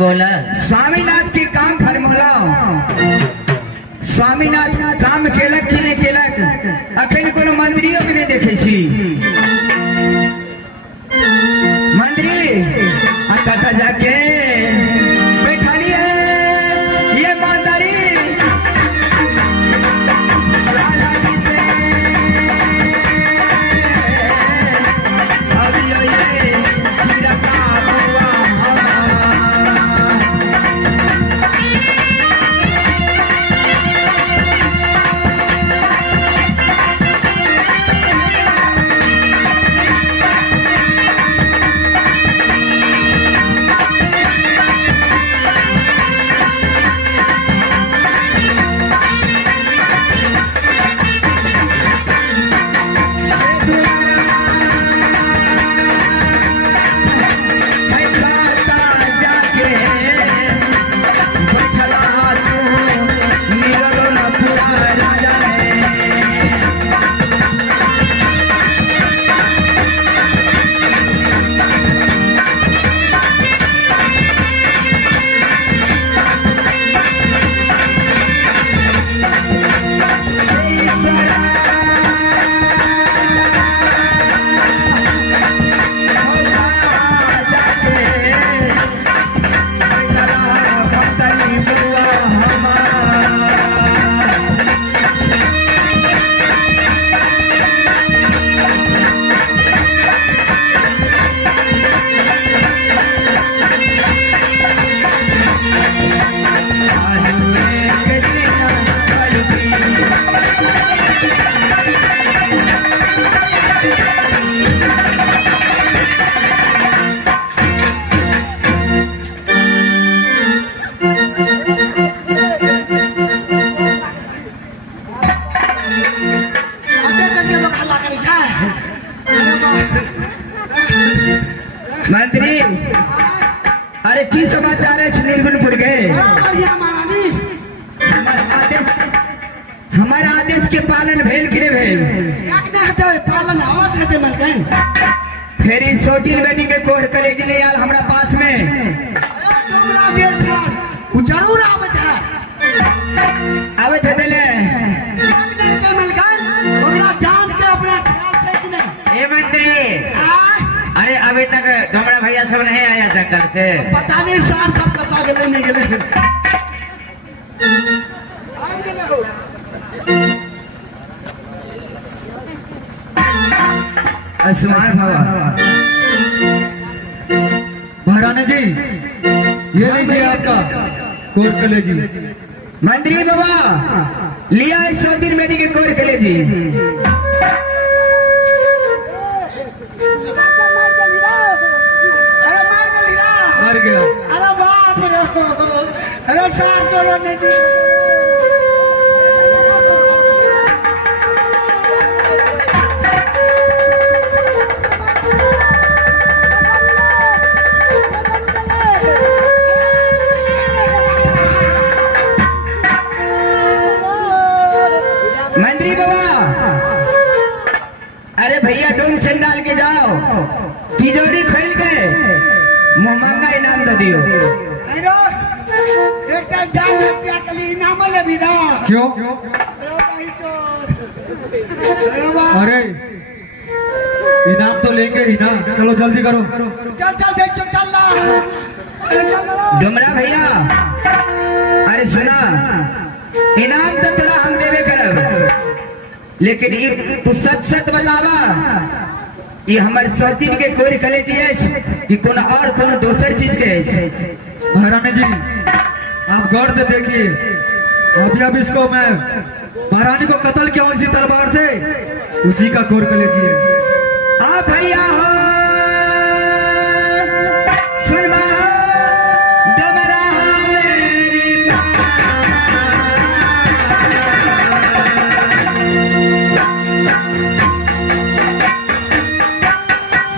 बोला स्वामीनाथ की काम फॉर्मूला स्वामीनाथ काम केलक कि नहीं केलक अखन कोनो मंत्रियों के नहीं देखे छी मंत्री आ कथा जाके बैठा लिए ये मानदारी साला जी से अब ये जीरा का हुआ मंत्री अरे की समाचार है निर्गुणपुर के हमारा आदेश के पालन भेल कि नहीं भेल पालन आवाज है मलकन फिर इस 100 दिन बेटी के कोहर कलेजी ले आल हमरा पास में जरूर आवत है दिले मलकन जान के अपना ख्याल से कि नहीं ए मंत्री अरे अभी तक डोमरा भैया सब नहीं आया जंगल से पता नहीं सार सब कता गले नहीं गले आम गले हो आसमान बाबा महाराणा जी ये लीजिए आपका कोर्ट कलेजी। मंत्री बाबा लिया 100 दिन बेटी के कोहर कलेजी मर गया। अरे बाप रे अरे सार तो नहीं मोहम्मद का इनाम दे दियो। अरे एक जान हत्या के लिए इनाम ले भी ना क्यों? अरे भाई तो अरे वाह अरे इनाम तो लेंगे ही ना, चलो जल्दी करो। चल चल देखो चल ना अरे चल ना। डुमरा भैया अरे सुना, इनाम तो तोरा हम देवे करब, लेकिन ये तू सच सच बतावा, ये हमर सौतीन के कोई कले दिए कि कोनो और कोनो दोसर चीज के है? महारानी जी आप गौर से देखिए, अभी अब इसको मैं महारानी को कत्ल किया हूं इसी तलवार से, उसी का कोर कलेजी है। आ भैया हो सुनवा डुमरा मेरी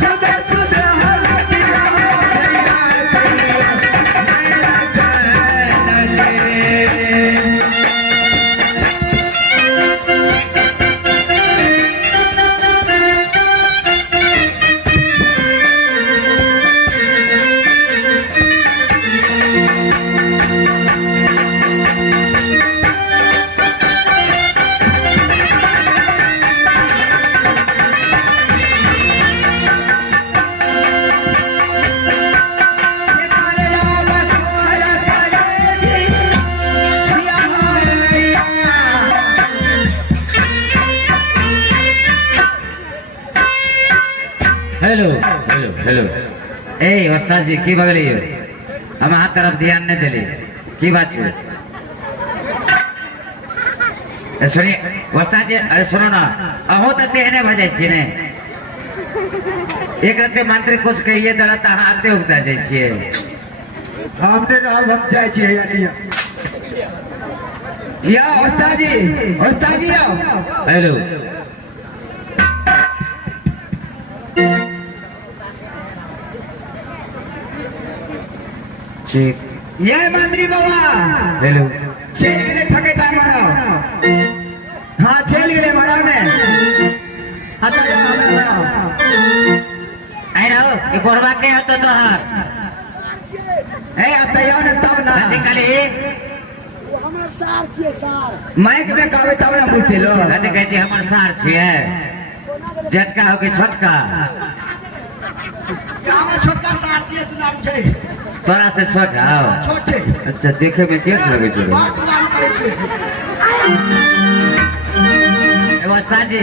सुधा सुधा हल्दिया हेलो हेलो हेलो ए ओस्ताद जी की बगली हो, हम हाथ तरफ ध्यान नहीं दिली की बात छे? सुनिए ओस्ताद जी, अरे सुनो ना, अहो तो तेहने भजे छी ने, एक रते मांत्रिक कुछ कहिए दड़ा ता हाथे उगता जाय छिए। सामने राव हम जाए छिए या ओस्ताद जी आओ। हेलो ठीक ये मंत्री बाबा हेलो चल गेले ठकेता मारो, हाँ चल गेले मारो ने आता जा हमरा आई रहो ये बोरवा के तो हाथ ए आता या न तब ना निकले वो हमार सार छे सार माइक में कहबे तब ना बुझते लो। कहते कहते हमर सार छिए, झटका हो के छोटका, ये हमार छोटका सार छे दुलारी छे तोरा से छोट आओ। छोट छे अच्छा देखे में केस लगे छे। बात दुलारी करे छे। ए ओस्ताद जी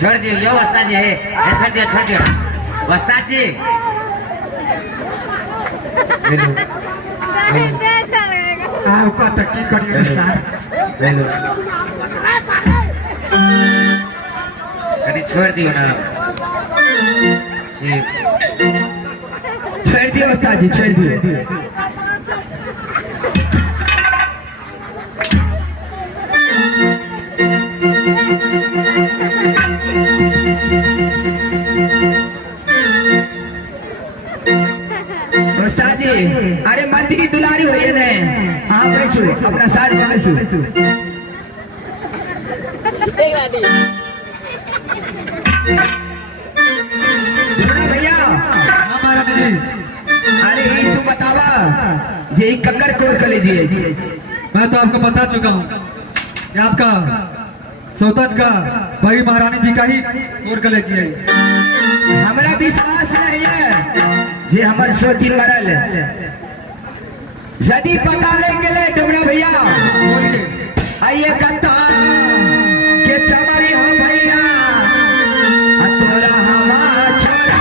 छोड़ दियो, यो ओस्ताद जी है, ए छोड़ दियो ओस्ताद जी। हेलो आओ का टक्की करिए सर। हेलो कभी छोड़ दियो ना। ठीक छोड़ दियो ओस्ताद जी, छोड़ दियो। ओस्ताद जी अरे मंत्री दुलारी होइए ने, हाँ बैठो अपना साथ में बैठो। दुलारा भैया हाँ महारानी जी, अरे ये तू बतावा जे ई कक्कर कोर कलेजी है? मैं तो आपको बता चुका हूँ कि आपका सौतन का भाई महारानी जी का ही कोर कलेजी है। हमरा विश्वास नहीं है जे हमर सोती मरल, यदि पता ले गेले डुमरा भैया आइए कथा के चमरी हो भैया आ तोरा हवा छोरा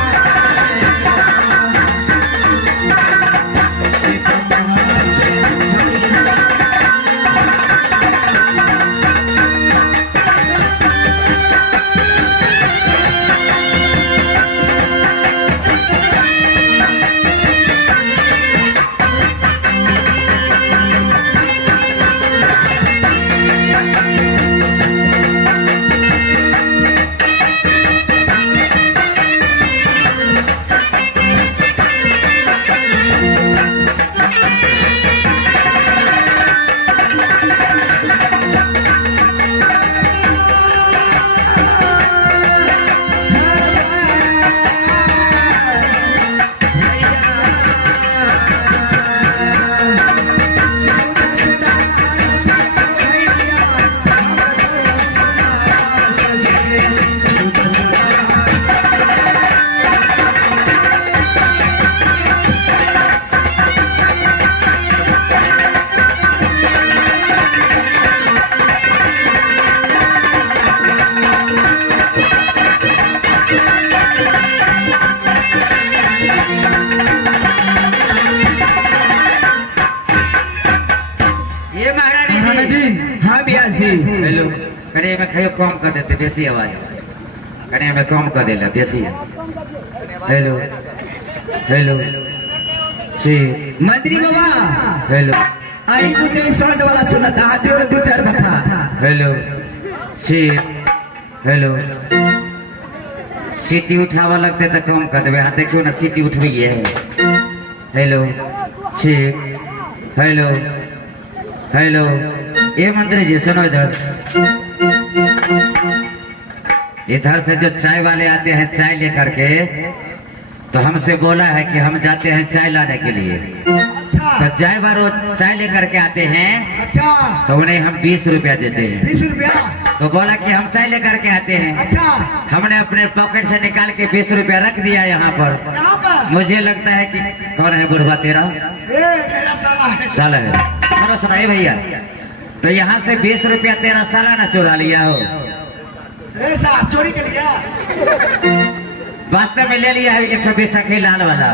कने में खायो कम कर देते बेसी आवाज कने में कम कर देला बेसी है हेलो हेलो जी मंत्री बाबा हेलो आई कुते साउंड वाला सुनता हाथी और दो चार बता हेलो जी हेलो सीटी उठावा लगते तो कम कर देवे हाँ देखियो ना सीटी उठ गई है हेलो ठीक हेलो हेलो ये मंत्री जी सुनो इधर से जो चाय वाले आते हैं चाय लेकर के तो हमसे बोला है कि हम जाते हैं चाय लाने के लिए तो चाय बार वो चाय लेकर के आते हैं अच्छा तो उन्हें हम 20 रुपया देते हैं 20 रुपया तो बोला कि हम चाय लेकर के आते हैं अच्छा हमने अपने पॉकेट से निकाल के 20 रुपया रख दिया यहाँ पर यहाँ पर मुझे लगता है कि कौन है बुढ़वा तेरा मेरा साला है साला है सुनो सुनो ए भैया तो यहाँ से 20 रुपया तेरा साला ना चुरा लिया हो ऐसा चोरी कर लिया वास्तव में ले लिया है 120 टके लाल वाला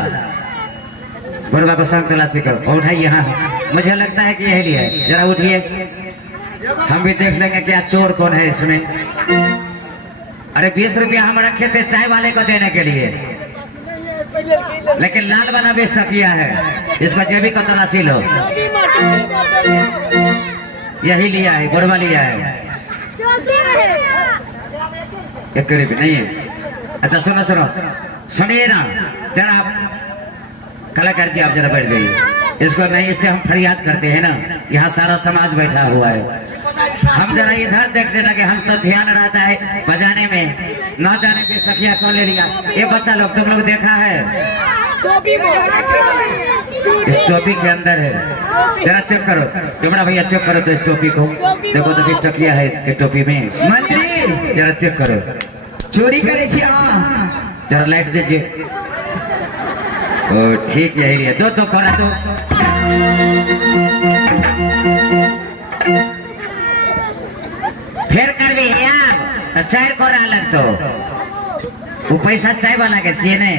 बुढ़वा को संग तलाशी करो उठाइए यहाँ मुझे लगता है कि यही लिया है जरा उठिए हम भी देख लेंगे क्या चोर कौन है इसमें अरे 20 रुपया हम रखे थे चाय वाले को देने के लिए लेकिन लाल वाला 20 टकिया है इसको जेबी को तलाशी लो यही लिया है बुढ़वा लिया है 1 रुपये नहीं है अच्छा सुनो सुनो सुनिए ना जरा आप कलाकार जी आप जरा बैठ जाइए इसको नहीं इससे हम फरियाद करते हैं ना यहाँ सारा समाज बैठा हुआ है हम जरा इधर देख लेना कि हम तो ध्यान रहता है बजाने में न जाने की सखिया कौन ले लिया ये बच्चा लोग तुम लोग देखा है इस टोपी के अंदर है जरा चेक करो डुमरा भैया चेक करो तो इस टोपी को देखो तो 20 टकिया है इसके टोपी में मंत्री जरा चेक करो चोरी करे छी हां जरा लाइट दीजिए ओ ठीक यही लिया दो करा दो फिर कर भी यार तो चाय कोरा लग तो वो पैसा चाय वाला के छिए ने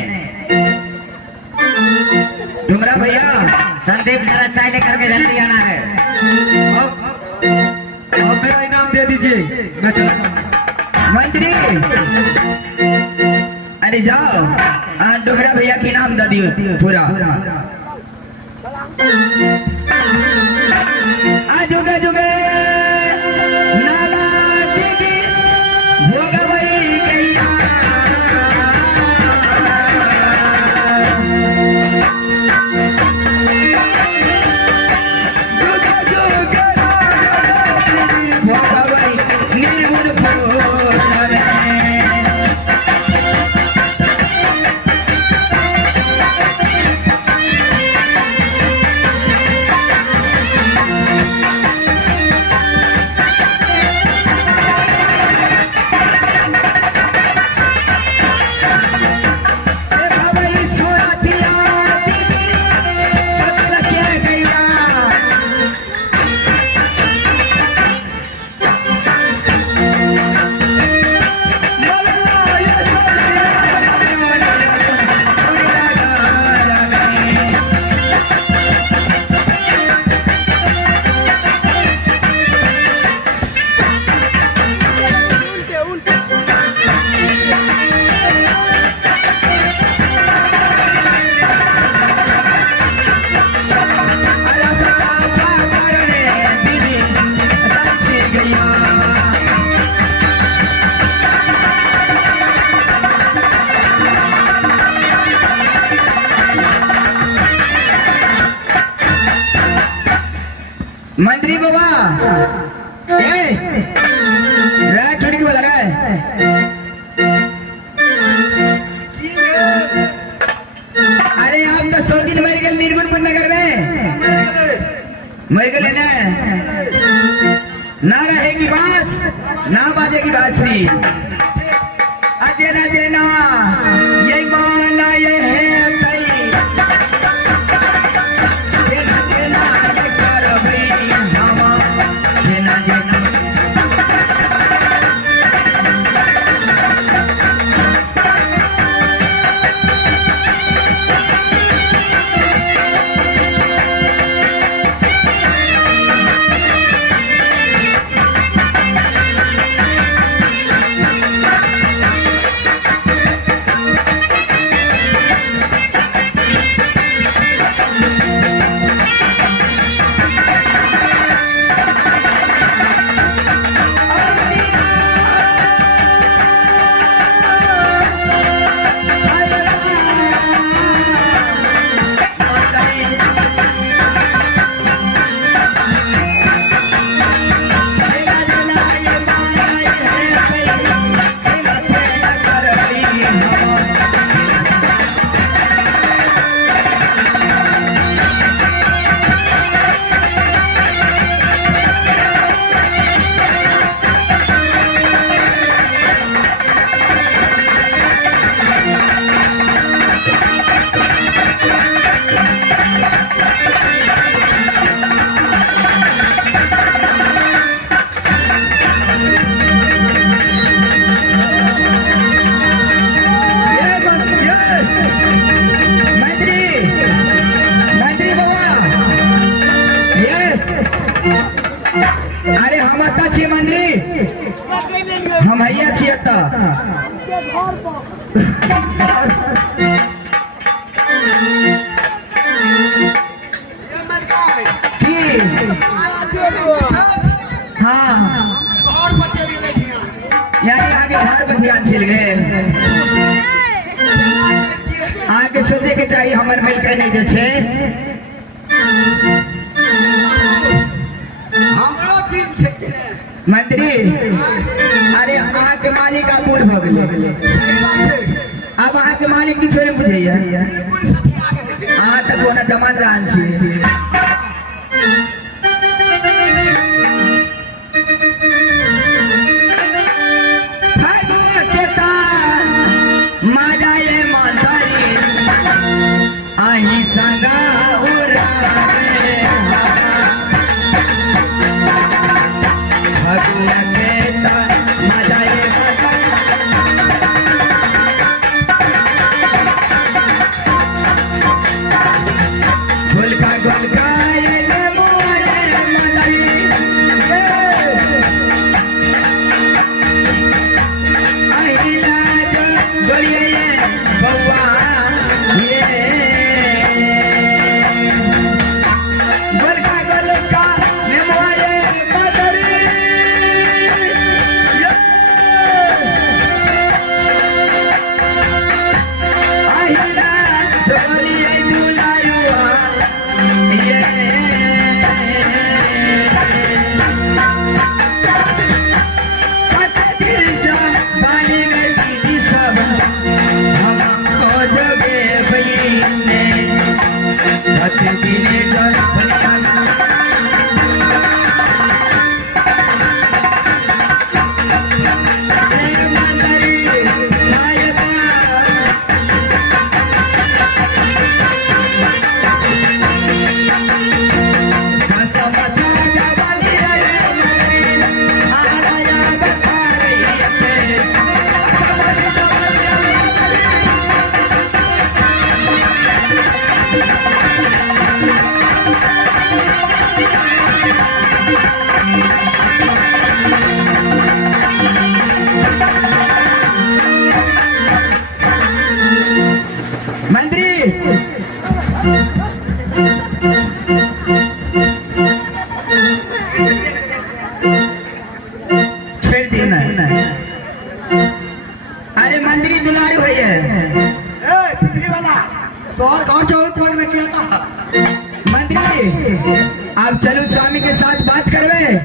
डुमरा भैया संदीप जरा चाय लेकर के जल्दी आना है अब मेरा इनाम दे दीजिए मैं चलता हूँ मंत्री अरे जाओ डुमरा भैया के नाम दे दियो पूरा जुगे जुगे नाना दिगी भोगवई गैया जुगे जुगे भोगवई निर्गुण भोगवे मंत्री बाबा राय थोड़ी की बोला रहा अरे आप तो 100 दिन मर गए निर्गुणपुर नगर में मर गए ना रहेगी बांस ना बाजेगी बांसुरी अजय ना जेना यही माना ये है तई जेना जेना ये कर भई हवा जेना जेना ये मलकान की हाँ घर पर चली गई हैं यानी आगे घर पर ध्यान छिल गए आगे सोचे के चाहिए हमर मिल के नहीं जे छे हमरो दिल छै कि ने मंत्री अरे अहाँ के मालिक का बूढ़ भ गेले सही बात छै अब अहाँ के मालिक की छोड़े बुझैया बिल्कुल सही आ गेलै अहाँ तक ओना जमान जान छी आही संगा उरावे भगुआ के मजा ये गोलका गोलका ये मुआले मदाई आहिला जो गोलिये ये बउआ ये गोलका गोलका नेमवाले मदरी आहिला जो गोलिये दुलारुआ ये पता दिल जा बानी गई दीदी सब हमको जगे बईने पता दिल जा मंत्री छेड़ देना अरे मंत्री दुलारी हुई है ए टीवी वाला तोहर घर जो फोन में किया था मंत्री आप चलो स्वामी के साथ